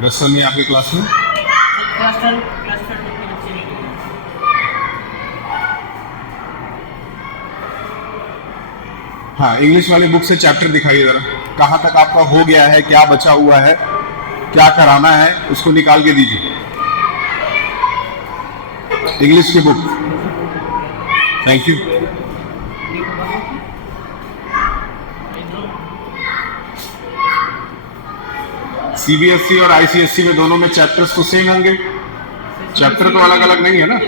Russell नहीं आपके class में? हाँ, इंग्लिश वाली बुक से चैप्टर दिखाइए जरा, कहाँ तक आपका हो गया है, क्या बचा हुआ है, क्या कराना है, उसको निकाल के दीजिए। इंग्लिश की बुक। Thank you. सीबीएसई और आईसीएसई में दोनों में चैप्टर्स तो सेम होंगे? चैप्टर तो अलग अलग नहीं है ना?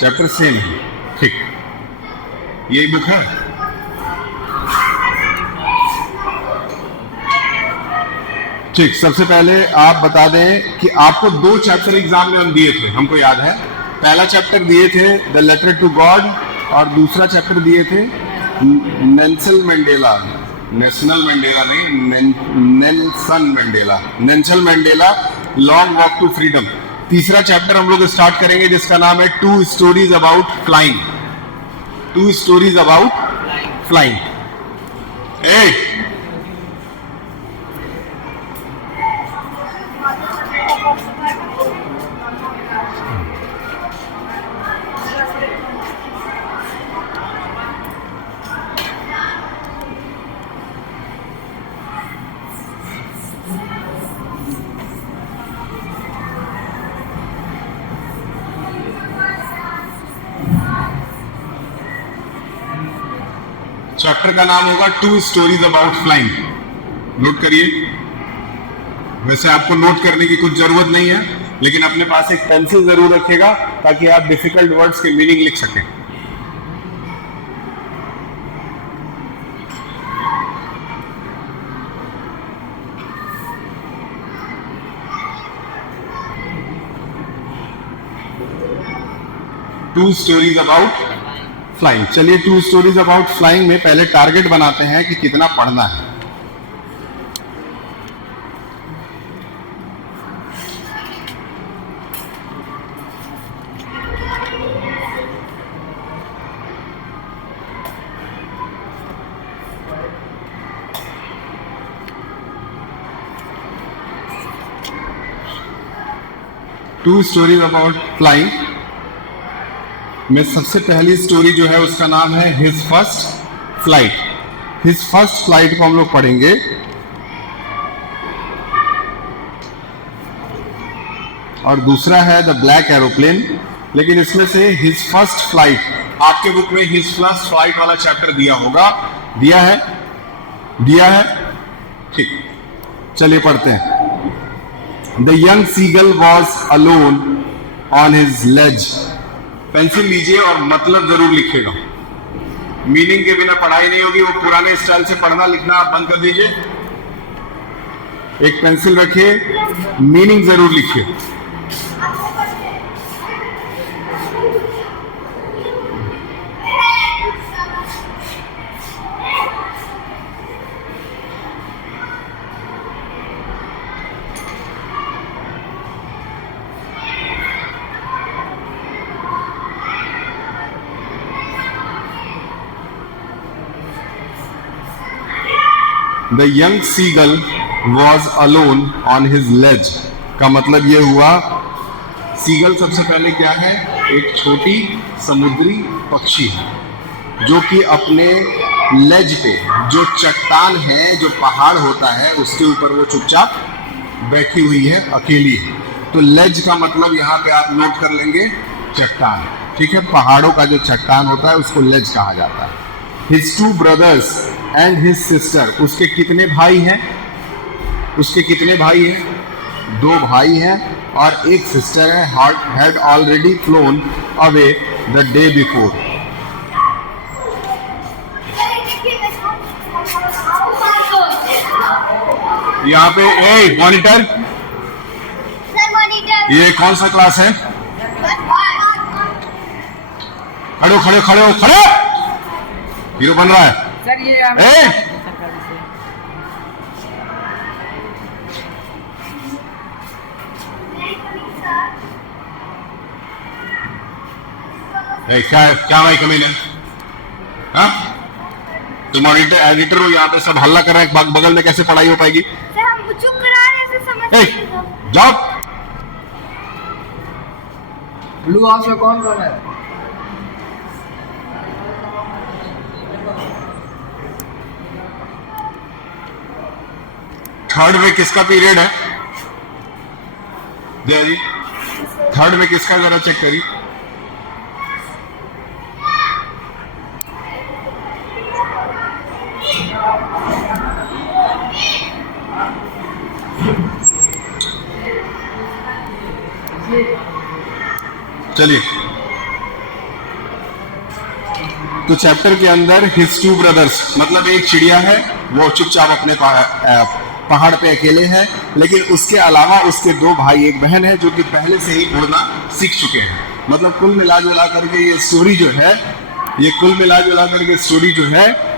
चैप्टर सेम है, ठीक। यही बुक है। ठीक, सबसे पहले आप बता दें कि आपको 2 चैप्टर एग्जाम में हम दिए थे, हमको याद है। पहला चैप्टर दिए थे द लेटर टू गॉड और दूसरा चैप्टर दिए थे नेल्सन मंडेला, नेशनल मंडेला नहीं, Nelson Mandela, Nelson Mandela long walk to freedom. तीसरा चैप्टर हम लोग स्टार्ट करेंगे जिसका नाम है 2 stories about flying. 2 stories about flying. Chapter का नाम होगा 2 स्टोरीज अबाउट फ्लाइंग। नोट करिए। वैसे आपको नोट करने की कुछ जरूरत नहीं है, लेकिन अपने पास एक पेंसिल जरूर रखिएगा ताकि आप डिफिकल्ट वर्ड्स के मीनिंग लिख सकें। Two stories about flying. चलिए 2 स्टोरीज अबाउट फ्लाइंग में पहले टारगेट बनाते हैं कि कितना पढ़ना है। टू स्टोरीज अबाउट फ्लाइंग में सबसे पहली स्टोरी जो है उसका नाम है his first flight. His first flight को हम लोग पढ़ेंगे। और दूसरा है द ब्लैक एरोप्लेन। लेकिन इसमें से हिज फर्स्ट फ्लाइट, आपके बुक में हिज फर्स्ट फ्लाइट वाला चैप्टर दिया होगा। दिया है? दिया है, ठीक। चलिए पढ़ते हैं। The young seagull was alone on his ledge. Pencil लीजिए और मतलब जरूर लिखिएगा। मीनिंग के बिना पढ़ाई नहीं होगी। वो पुराने स्टाइल से पढ़ना लिखना आप बंद कर दीजिए। एक पेंसिल रखिए, मीनिंग जरूर लिखिए। The young seagull was alone on his ledge का मतलब यह हुआ, सीगल सबसे पहले क्या है? एक छोटी समुद्री पक्षी है जो कि अपने लेज पे, जो चट्टान है, जो पहाड़ होता है, उसके ऊपर वो चुपचाप बैठी हुई है, अकेली है। तो लेज का मतलब यहाँ पे आप नोट कर लेंगे, चट्टान। ठीक है, पहाड़ों का जो चट्टान होता है उसको लेज कहा जाता है। His 2 brothers and his sister, उसके कितने भाई हैं? उसके कितने भाई हैं? 2 भाई हैं और एक सिस्टर है। Had already phloem away the day before. यहाँ पे ए मॉनिटर, ये कौन सा क्लास है? खड़ो खड़े खड़े खड़े, हीरो बन रहा है सर ये। क्या भाई कमी है? हाँ, तुम एडिटर हो, यहाँ पे सब हल्ला कर रहे हैं, बगल में कैसे पढ़ाई हो पाएगी? सर हम चुप करा रहे हैं, जाओ। ब्लू हाउस में कौन कौन है? थर्ड में किसका पीरियड है जया जी? थर्ड में किसका, जरा चेक करिए। चलिए, तो चैप्टर के अंदर हिज टू ब्रदर्स, मतलब एक चिड़िया है वो चुपचाप अपने पहाड़ पे अकेले है, लेकिन उसके अलावा उसके दो भाई एक बहन है जो कि पहले से ही उड़ना सीख चुके हैं। मतलब कुल मिला जुला करके ये स्टोरी जो है,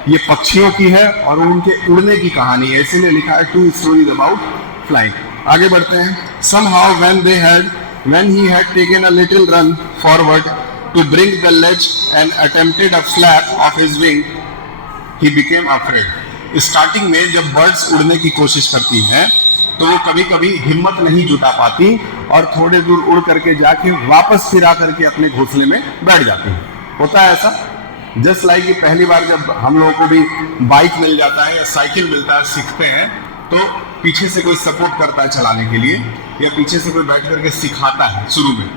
ये पक्षियों की है और उनके उड़ने की कहानी है, इसीलिए लिखा है टू स्टोरीज अबाउट फ्लाइंग। आगे बढ़ते हैं। Somehow when he had taken a little run forward to bring the ledge and attempted a flap of his wing, he became afraid. Starting में जब बर्ड्स उड़ने की कोशिश करती हैं तो वो कभी कभी हिम्मत नहीं जुटा पाती और थोड़े दूर उड़ करके जाके वापस फिरा करके अपने घोंसले में बैठ जाती हैं। होता है ऐसा। जस्ट लाइक कि पहली बार जब हम लोगों को भी बाइक मिल जाता है या साइकिल मिलता है, सीखते हैं, तो पीछे से कोई सपोर्ट करता है चलाने के लिए या पीछे से कोई बैठ करके सिखाता है शुरू में,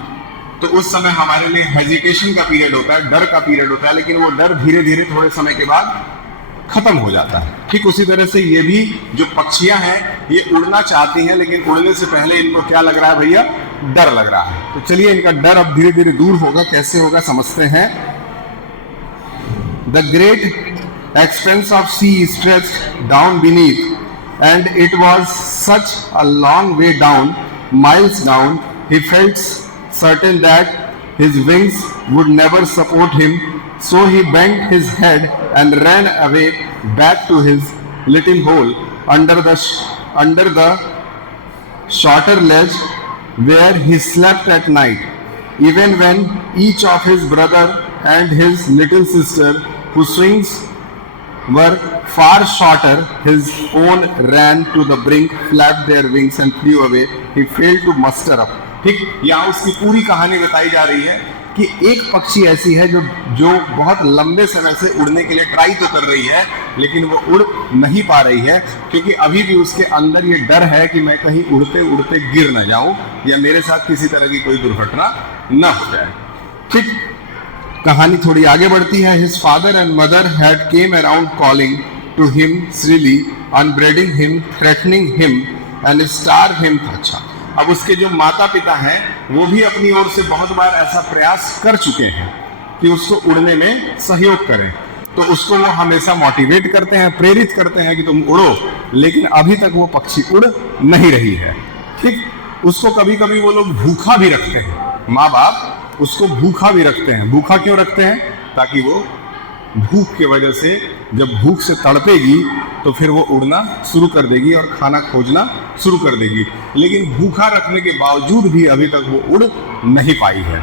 तो उस समय हमारे लिए हेजिटेशन का पीरियड होता है, डर का पीरियड होता है, लेकिन वो डर धीरे धीरे थोड़े समय के बाद खत्म हो जाता है। ठीक उसी तरह से ये भी जो पक्षियां हैं ये उड़ना चाहती हैं, लेकिन उड़ने से पहले इनको क्या लग रहा है भैया? डर लग रहा है। तो चलिए इनका डर अब धीरे धीरे दूर होगा, कैसे होगा समझते हैं। The great expanse of sea stretched down beneath and it was such a long way down, miles down, he felt certain that his wings would never support him, so he bent his head and ran away back to his little hole under the shorter ledge where he slept at night. Even when each of his brother and his little sister, whose wings were far shorter, his own ran to the brink, flapped their wings and flew away. He failed to muster up. ठीक, यहाँ उसकी पूरी कहानी बताई जा रही है कि एक पक्षी ऐसी है जो बहुत लंबे समय से उड़ने के लिए ट्राई तो कर रही है, लेकिन वो उड़ नहीं पा रही है क्योंकि अभी भी उसके अंदर ये डर है कि मैं कहीं उड़ते उड़ते गिर न जाऊं या मेरे साथ किसी तरह की कोई दुर्घटना न हो जाए। ठीक, कहानी थोड़ी आगे बढ़ती है। His father and mother had came around calling to him shrilly, upbraiding him, threatening him and starve him. अच्छा, अब उसके जो माता पिता हैं वो भी अपनी ओर से बहुत बार ऐसा प्रयास कर चुके हैं कि उसको उड़ने में सहयोग करें, तो उसको वो हमेशा मोटिवेट करते हैं, प्रेरित करते हैं कि तुम उड़ो, लेकिन अभी तक वो पक्षी उड़ नहीं रही है। ठीक, उसको कभी कभी वो लोग भूखा भी रखते हैं, माँ बाप उसको भूखा भी रखते हैं। भूखा क्यों रखते हैं? ताकि वो भूख की वजह से जब भूख से तड़पेगी तो फिर वो उड़ना शुरू कर देगी और खाना खोजना शुरू कर देगी, लेकिन भूखा रखने के बावजूद भी अभी तक वो उड़ नहीं पाई है।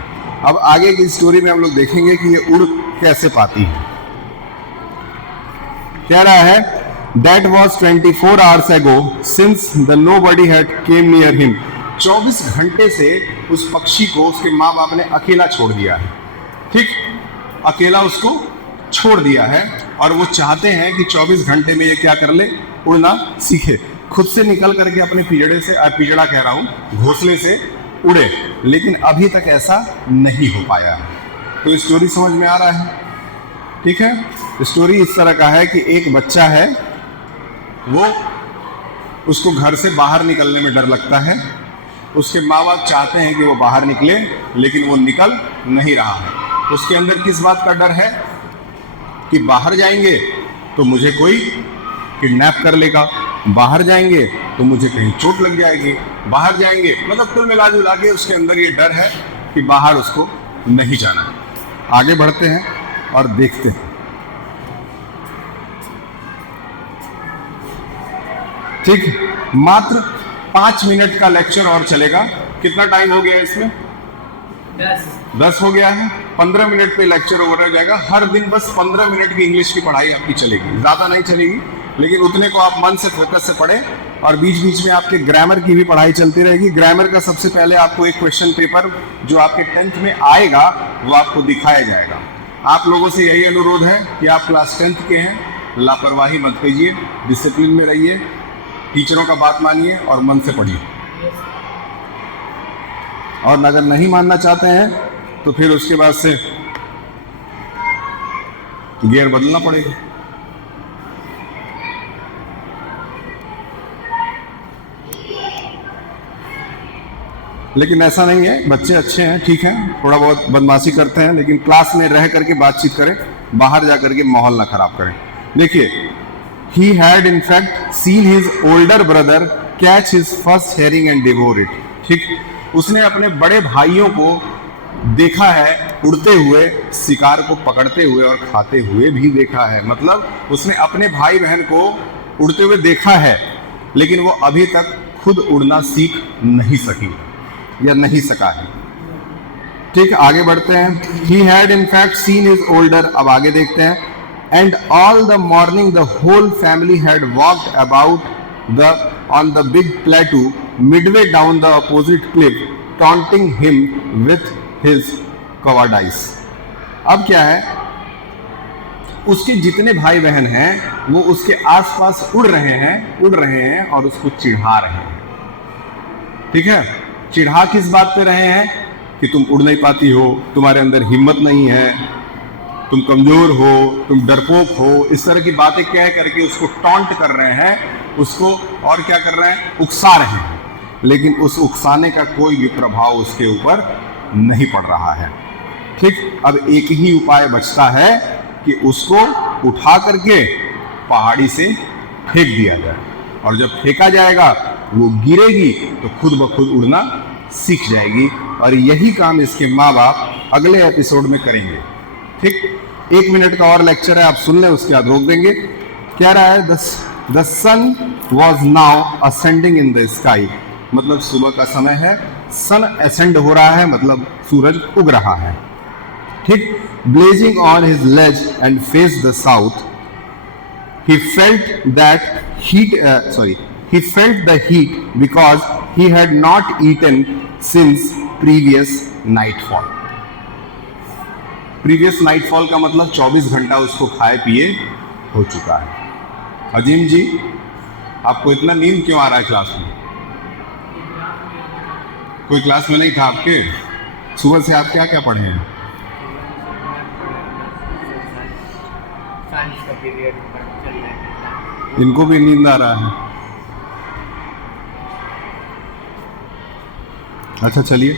अब आगे की स्टोरी में हम लोग देखेंगे कि ये उड़ कैसे पाती है। कह रहा है That was 24 hours ago since the nobody had came near him. 24 घंटे से उस पक्षी को उसके माँ बाप ने अकेला छोड़ दिया है। ठीक, अकेला उसको छोड़ दिया है और वो चाहते हैं कि 24 घंटे में ये क्या कर ले? उड़ना सीखे, खुद से निकल करके अपने पिजड़ा कह रहा हूँ, घोंसले से उड़े, लेकिन अभी तक ऐसा नहीं हो पाया। तो स्टोरी समझ में आ रहा है? ठीक है, स्टोरी इस तरह का है कि एक बच्चा है, वो उसको घर से बाहर निकलने में डर लगता है। उसके माँ बाप चाहते हैं कि वो बाहर निकले, लेकिन वो निकल नहीं रहा है। उसके अंदर किस बात का डर है? कि बाहर जाएंगे तो मुझे कोई किडनैप कर लेगा, बाहर जाएंगे तो मुझे कहीं चोट लग जाएगी, बाहर जाएंगे, मतलब कुल मिला जुला के उसके अंदर ये डर है कि बाहर उसको नहीं जाना है। आगे बढ़ते हैं और देखते हैं। ठीक, मात्र 5 मिनट का लेक्चर और चलेगा। कितना टाइम हो गया इसमें? 10 हो गया है। 15 मिनट पे लेक्चर ओवर हो जाएगा। हर दिन बस 15 मिनट की इंग्लिश की पढ़ाई आपकी चलेगी, ज़्यादा नहीं चलेगी, लेकिन उतने को आप मन से फोकस से पढ़ें और बीच बीच में आपके ग्रामर की भी पढ़ाई चलती रहेगी। ग्रामर का सबसे पहले आपको एक क्वेश्चन पेपर जो आपके 10th में आएगा वो आपको दिखाया जाएगा। आप लोगों से यही अनुरोध है कि आप क्लास 10th के हैं, लापरवाही मत कीजिए, डिसिप्लिन में रहिए, टीचरों का बात मानिए और मन से पढ़िए। और अगर नहीं मानना चाहते हैं तो फिर उसके बाद से गियर बदलना पड़ेगा। लेकिन ऐसा नहीं है, बच्चे अच्छे हैं, ठीक है, थोड़ा बहुत बदमाशी करते हैं, लेकिन क्लास में रह करके बातचीत करें, बाहर जा करके माहौल ना खराब करें। देखिए, he had in fact seen his older brother catch his first herring and devour it। ठीक, उसने अपने बड़े भाइयों को देखा है उड़ते हुए, शिकार को पकड़ते हुए और खाते हुए भी देखा है। मतलब उसने अपने भाई बहन को उड़ते हुए देखा है, लेकिन वो अभी तक खुद उड़ना सीख नहीं सकी या नहीं सका है। ठीक, आगे बढ़ते हैं। He had in fact seen his older, अब आगे देखते हैं। And all the morning the whole family had walked about on the big plateau midway down the opposite cliff, taunting him with his cowardice। अब क्या है, उसके जितने भाई बहन हैं वो उसके आसपास उड़ रहे हैं और उसको चिढ़ा रहे हैं। ठीक है, चिढ़ा किस बात पे रहे हैं कि तुम उड़ नहीं पाती हो, तुम्हारे अंदर हिम्मत नहीं है, तुम कमजोर हो, तुम डरपोक हो, इस तरह की बातें कह करके उसको टॉन्ट कर रहे हैं, उसको और क्या कर रहे हैं, उकसा रहे हैं। लेकिन उस उकसाने का कोई भी प्रभाव उसके ऊपर नहीं पड़ रहा है। ठीक, अब एक ही उपाय बचता है कि उसको उठा करके पहाड़ी से फेंक दिया जाए, और जब फेंका जाएगा वो गिरेगी तो खुद ब खुद उड़ना सीख जाएगी। और यही काम इसके माँ बाप अगले एपिसोड में करेंगे। ठीक, 1 मिनट का और लेक्चर है, आप सुन लें, उसके बाद रोक देंगे। क्या रहा है, the sun was now ascending in the sky, मतलब सुबह का समय है, सन असेंड हो रहा है, मतलब सूरज उग रहा है। ठीक, blazing on his ledge and face the south, he felt the heat because he had not eaten since previous nightfall। Previous nightfall का मतलब 24 घंटा उसको खाए पिए हो चुका है। अजीम जी, आपको इतना नींद क्यों आ रहा है क्लास में? कोई क्लास में नहीं था आपके? सुबह से आप क्या क्या पढ़े हैं? साइंस का पीरियड चल रहा है। इनको भी नींद आ रहा है? अच्छा, चलिए।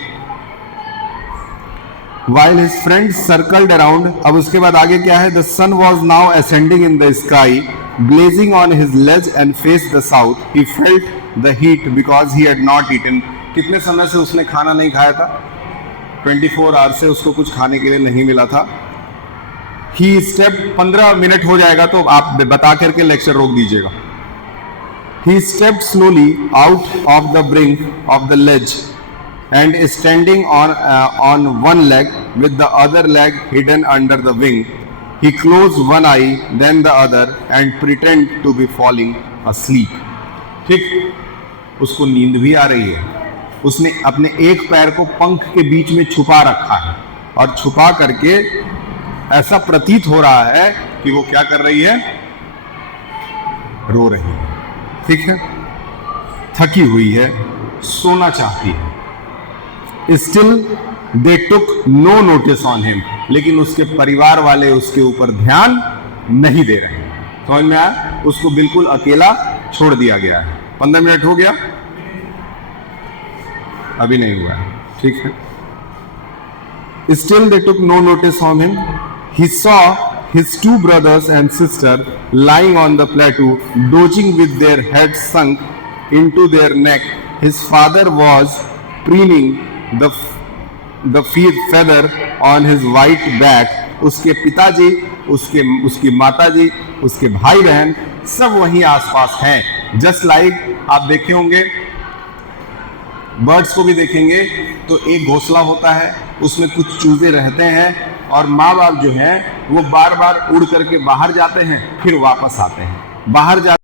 While his friends circled around, अब उसके बाद आगे क्या है, the sun was now ascending in the sky, blazing on his ledge and faced the south. He felt the heat because he had not eaten। कितने समय से उसने खाना नहीं खाया था? 24 आवर्स से उसको कुछ खाने के लिए नहीं मिला था। He stepped, 15 मिनट हो जाएगा तो आप बता करके लेक्चर रोक दीजिएगा। He stepped slowly out of the brink of the ledge and standing on one leg with the other leg hidden under the wing, he closed one eye then the other and pretended to be falling asleep। ठीक, उसको नींद भी आ रही है। उसने अपने एक पैर को पंख के बीच में छुपा रखा है और छुपा करके ऐसा प्रतीत हो रहा है कि वो क्या कर रही है, रो रही है। ठीक है, थकी हुई है, सोना चाहती है। Still they took no notice on him, लेकिन उसके परिवार वाले उसके ऊपर ध्यान नहीं दे रहे हैं। समझ में आया? उसको बिल्कुल अकेला छोड़ दिया गया है। 15 मिनट हो गया, अभी नहीं हुआ है। ठीक है, Still they took no notice on him. He saw his 2 brothers and sister lying on the plateau, dozing with their heads sunk into their neck. His father was preening the feather on his white back। उसके पिताजी, उसकी माताजी, उसके भाई बहन सब वहीं आसपास हैं। जस्ट लाइक आप देखे होंगे, बर्ड्स को भी देखेंगे तो एक घोंसला होता है, उसमें कुछ चूजे रहते हैं और माँ बाप जो हैं वो बार बार उड़ करके बाहर जाते हैं, फिर वापस आते हैं। बाहर जा